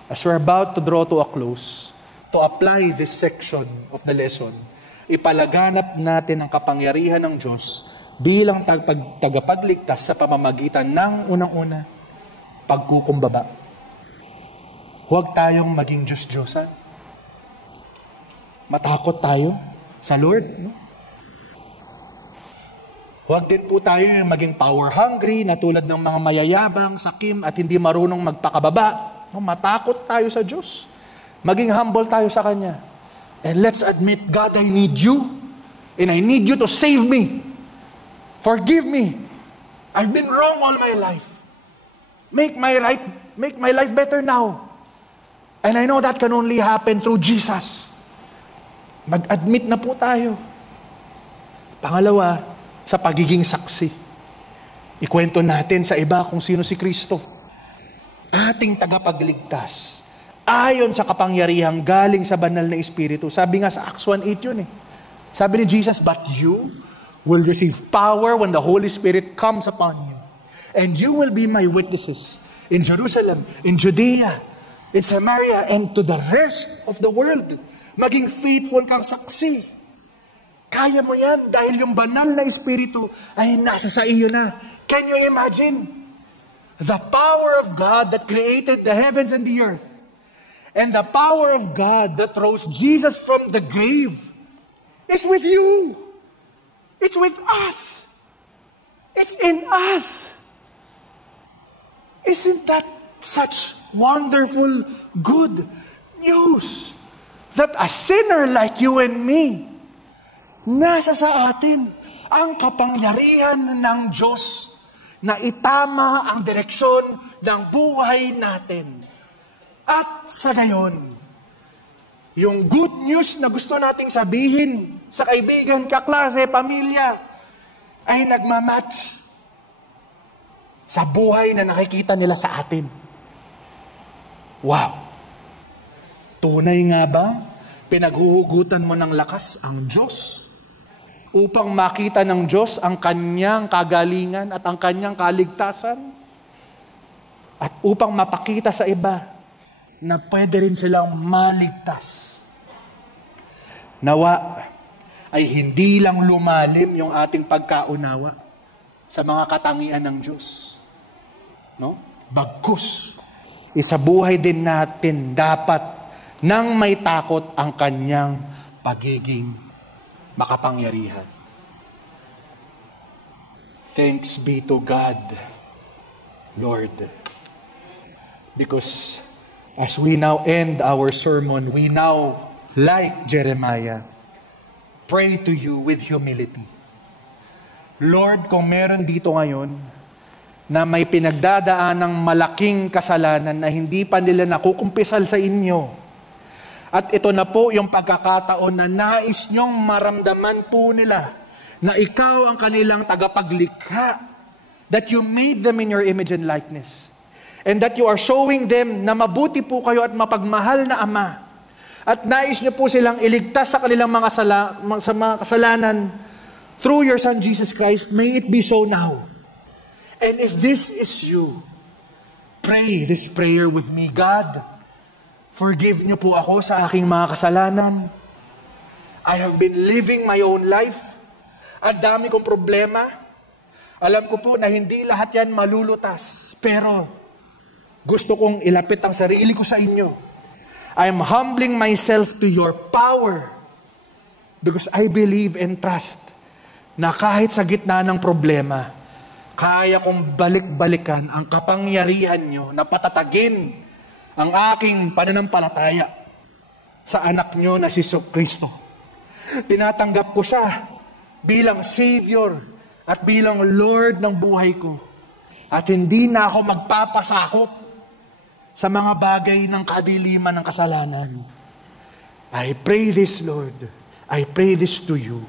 As we're about to draw to a close, to apply this section of the lesson, ipalaganap natin ang kapangyarihan ng Diyos bilang tagapagligtas sa pamamagitan ng unang-una, pagkukumbaba. Huwag tayong maging Diyos-Diyosan. Matakot tayo sa Lord. No? Huwag din po tayo yung maging power-hungry na tulad ng mga mayayabang, sakim, at hindi marunong magpakababa. No, matakot tayo sa Diyos. Maging humble tayo sa Kanya. And let's admit, God, I need you. And I need you to save me. Forgive me. I've been wrong all my life. Make my life better now. And I know that can only happen through Jesus. Mag-admit na po tayo. Pangalawa, sa pagiging saksi. Ikwento natin sa iba kung sino si Kristo. Ating tagapagligtas. Ayon sa kapangyarihang galing sa banal na Espiritu. Sabi nga sa Acts 1:8 yun eh. Sabi ni Jesus, but you will receive power when the Holy Spirit comes upon you. And you will be my witnesses in Jerusalem, in Judea, in Samaria, and to the rest of the world. Maging faithful kang saksi. Kaya mo yan dahil yung banal na Espiritu ay nasa sa iyo na. Can you imagine? The power of God that created the heavens and the earth. And the power of God that rose Jesus from the grave is with you. It's with us. It's in us. Isn't that such wonderful, good news? That a sinner like you and me, nasa sa atin ang kapangyarihan ng Diyos na itama ang direksyon ng buhay natin. At sa gayon, yung good news na gusto nating sabihin sa kaibigan, kaklase, pamilya, ay nagmamatch sa buhay na nakikita nila sa atin. Wow! Tunay nga ba, pinaghuhugutan mo ng lakas ang Diyos upang makita ng Diyos ang kanyang kagalingan at ang kanyang kaligtasan? At upang mapakita sa iba na pwede rin silang maligtas. Nawa ay hindi lang lumalim yung ating pagkaunawa sa mga katangian ng Diyos. No? Bagkus, isabuhay din natin dapat nang may takot ang kanyang pagiging makapangyarihan. Thanks be to God, Lord. Because as we now end our sermon, we now, like Jeremiah, pray to you with humility. Lord, kung meron dito ngayon na may pinagdadaan ng malaking kasalanan na hindi pa nila nakukumpisal sa inyo. At ito na po yung pagkakataon na nais nyong maramdaman po nila na ikaw ang kanilang tagapaglikha, that you made them in your image and likeness, and that you are showing them na mabuti po kayo at mapagmahal na Ama. At nais nyo po silang iligtas sa kanilang mga kasalanan through your Son Jesus Christ. May it be so now. And if this is you, pray this prayer with me. God, forgive nyo po ako sa aking mga kasalanan. I have been living my own life. Ang dami kong problema. Alam ko po na hindi lahat yan malulutas. Pero gusto kong ilapit ang sarili ko sa inyo. I am humbling myself to your power because I believe and trust na kahit sa gitna ng problema, kaya kong balik-balikan ang kapangyarihan nyo na patatagin ang aking pananampalataya sa anak nyo na si Kristo. Tinatanggap ko siya bilang Savior at bilang Lord ng buhay ko. At hindi na ako magpapasakop sa mga bagay ng kadiliman ng kasalanan. I pray this, Lord. I pray this to you.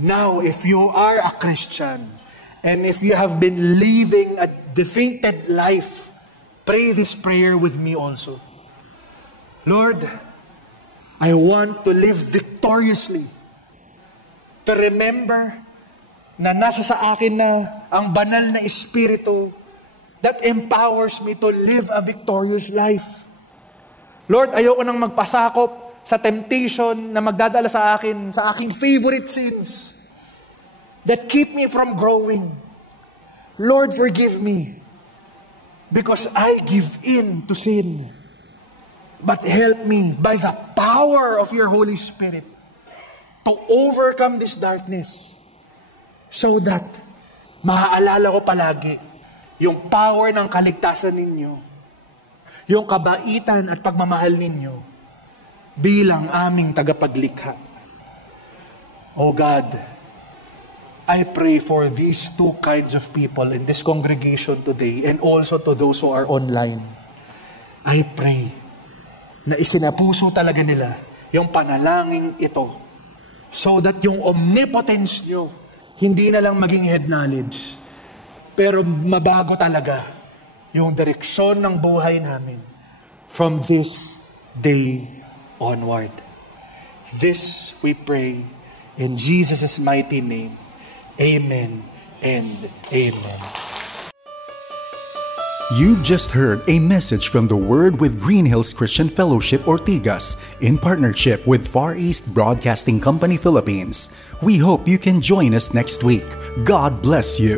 Now, if you are a Christian, and if you have been living a defeated life, pray this prayer with me also. Lord, I want to live victoriously. To remember na nasa sa akin na ang banal na Espiritu that empowers me to live a victorious life. Lord, ayoko nang magpasakop sa temptation na magdadala sa akin, sa aking favorite sins that keep me from growing. Lord, forgive me because I give in to sin. But help me by the power of your Holy Spirit to overcome this darkness so that maaalala ko palagi yung power ng kaligtasan ninyo, yung kabaitan at pagmamahal ninyo bilang aming tagapaglikha. Oh God, I pray for these two kinds of people in this congregation today and also to those who are online. I pray na isinapuso talaga nila yung panalangin ito so that yung omnipotence nyo hindi na lang maging head knowledge, pero mabago talaga yung direksyon ng buhay namin from this day onward. This we pray in Jesus' mighty name. Amen and amen. You've just heard a message from the Word with Green Hills Christian Fellowship Ortigas in partnership with Far East Broadcasting Company Philippines. We hope you can join us next week. God bless you.